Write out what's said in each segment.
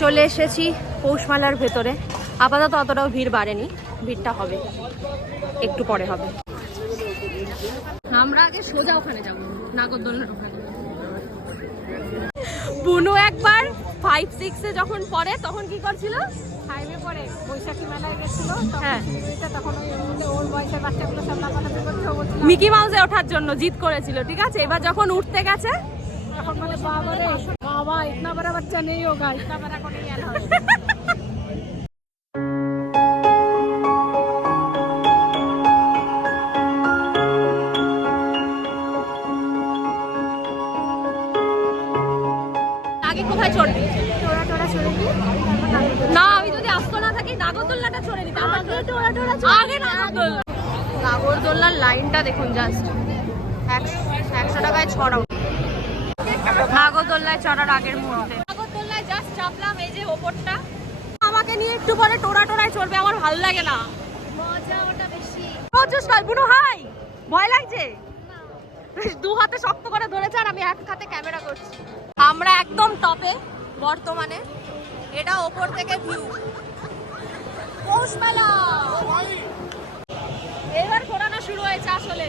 চলে এসেছি পৌষমালার ভেতরে। আপাতত অতটাও ভিড় বাড়েনি ভিড়টা হবে। একটু পরে হবে। আমরা আগে সোজা ওখানে যাব নাগরদোলনার ওখানে। বুনু একবার ফাইভ সিক্সে যখন পড়ে তখন কি করছিল? হাইওয়ে পরে বৈশাখী মেলায় গেছিল হ্যাঁ। হ্যাঁ তখন ওর বয়সের বাচ্চাগুলো সব লাফালাফি করছে মিকি মাউসে ওঠার জন্য জিত করেছিল ঠিক আছে? এবার যখন উঠতে গেছে তখন বলে বাবা রে বাবা ইতনা বড় বাচ্চা নেই হোগা ইতনা বড় গেল আগে কোথায় চড়বি? টোরা চলে গিয়ে না আমি যদি আসতো না থাকি নাগরদোলনাটা চড়ে নিতাম আগে লাইনটা দেখুন জাস্ট একশো টাকায় ছড়াও। নাগরদোলনায় চড়ার আগের মুহূর্তে। নাগরদোলনায় জাস্ট চাপলাম এই যে ওপরটা। আমাকে নিয়ে একটু পরে টোরা টোরায় চড়বে আমার ভালো লাগে না। মজা ওটা বেশি। প্রচুর বুনো হাই ভয় লাগছে? দু হাতে শক্ত করে ধরেছে আর আমি এক হাতে ক্যামেরা করছি। আমরা একদম টপে বর্তমানে। এটা ওপর থেকে ভিউ। পৌষ মেলা এবার ঘোরানো শুরু হয়েছে আসলে।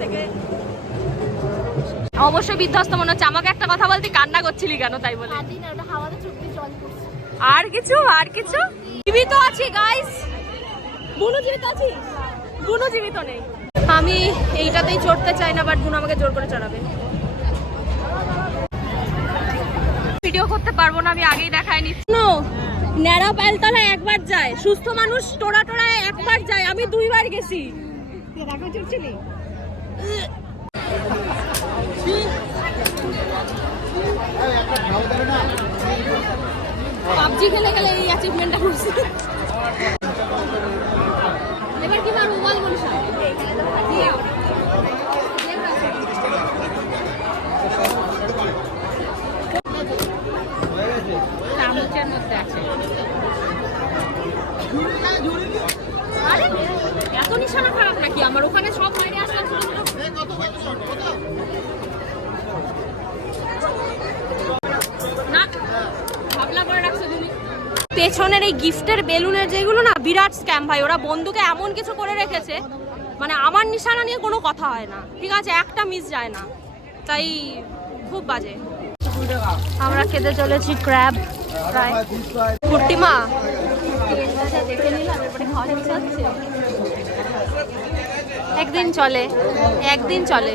থেকে। অবশ্যই বিধ্বস্ত মনে হচ্ছে। আমাকে একটা কথা বলতে কান্না করছিলি কেন তাই বলে? আর কিছু? আর কিছু? জীবিত আছি গাইস বুনু জীবিত আছি? বুনু জীবিত নেই। আমি এইটাতেই চড়তে চাই না বাট বুনু আমাকে জোর করে চড়াবে। ভিডিও করতে পারব না আমি আগেই দেখায় নিচ্ছি। ন্যাড়া পালতলায় একবার যায়। সুস্থ মানুষ টোড়া টোড়ায় একবার যায়। আমি দুইবার গেছি। পাবজি খেলে গেলে এই অ্যাচিভমেন্টটা করছি। এবার কি মারবো বল আছে। আরে, এত নিশানা খারাপ নাকি? আমার ওখানে সব পেছনের এই গিফটের বেলুনের যেগুলো না বিরাট স্ক্যাম ভাই, ওরা বন্ধুকে এমন কিছু করে রেখেছে মানে আমার নিশানা নিয়ে কোনো কথা হয় না। ঠিক আছে, একটা মিস যায় না। তাই খুব বাজে। আমরা খেতে চলেছি ক্র্যাব কুর্তিমা? একদিন চলে একদিন চলে।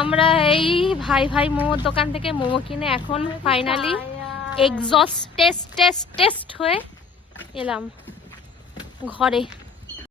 আমরা এই ভাই ভাই মোমোর দোকান থেকে মোমো কিনে এখন finally exhaust taste taste taste হয়ে এলাম ঘরে।